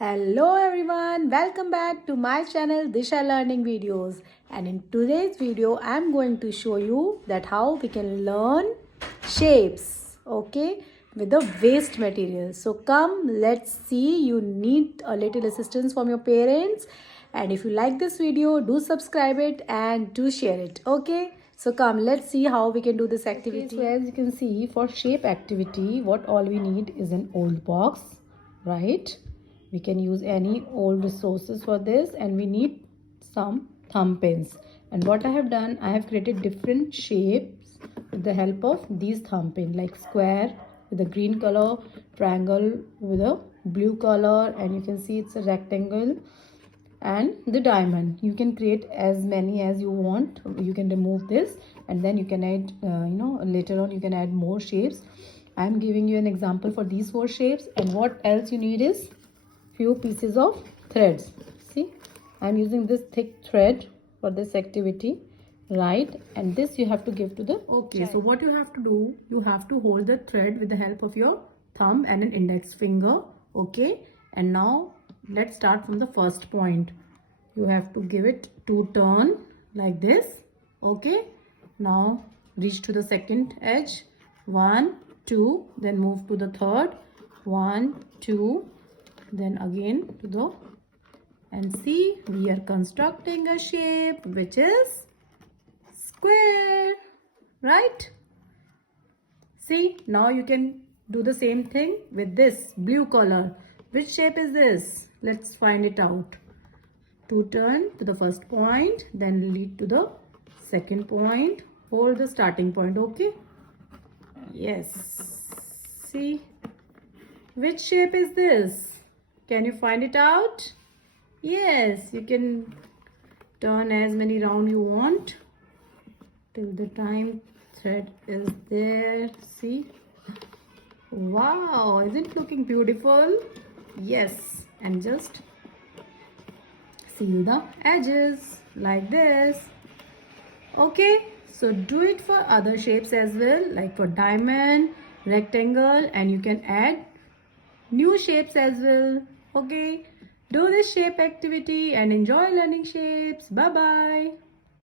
Hello everyone, welcome back to my channel Disha Learning Videos, and in today's video I am going to show you that how we can learn shapes, okay, with the waste material. So come, let's see. You need a little assistance from your parents, and if you like this video, do subscribe it and do share it, okay. So come, let's see how we can do this activity. Okay, so as you can see, for shape activity what all we need is an old box, right? We can use any old resources for this, and we need some thumb pins. And what I have done, I have created different shapes with the help of these thumb pin, like square with a green color, triangle with a blue color, and you can see it's a rectangle, and the diamond. You can create as many as you want. You can remove this and then you can add later on you can add more shapes. I'm giving you an example for these 4 shapes, and what else you need is few pieces of threads. See, I'm using this thick thread for this activity, right? And this you have to give to the child. So what you have to do, you have to hold the thread with the help of your thumb and an index finger, okay? And now let's start from the first point. You have to give it 2 turn like this, okay? Now reach to the second edge, 1 2, then move to the third, 1 2, then again to the, and see, we are constructing a shape which is square, right? See, now you can do the same thing with this blue color. Which shape is this? Let's find it out. 2 turn to the first point, then lead to the second point, hold the starting point, okay? Yes, see, which shape is this? Can you find it out? Yes, you can turn as many round you want till the time thread is there. See, wow, isn't it looking beautiful? Yes, and just seal the edges like this, okay? So do it for other shapes as well, like for diamond, rectangle, and you can add new shapes as well, okay? Do this shape activity and enjoy learning shapes. Bye bye.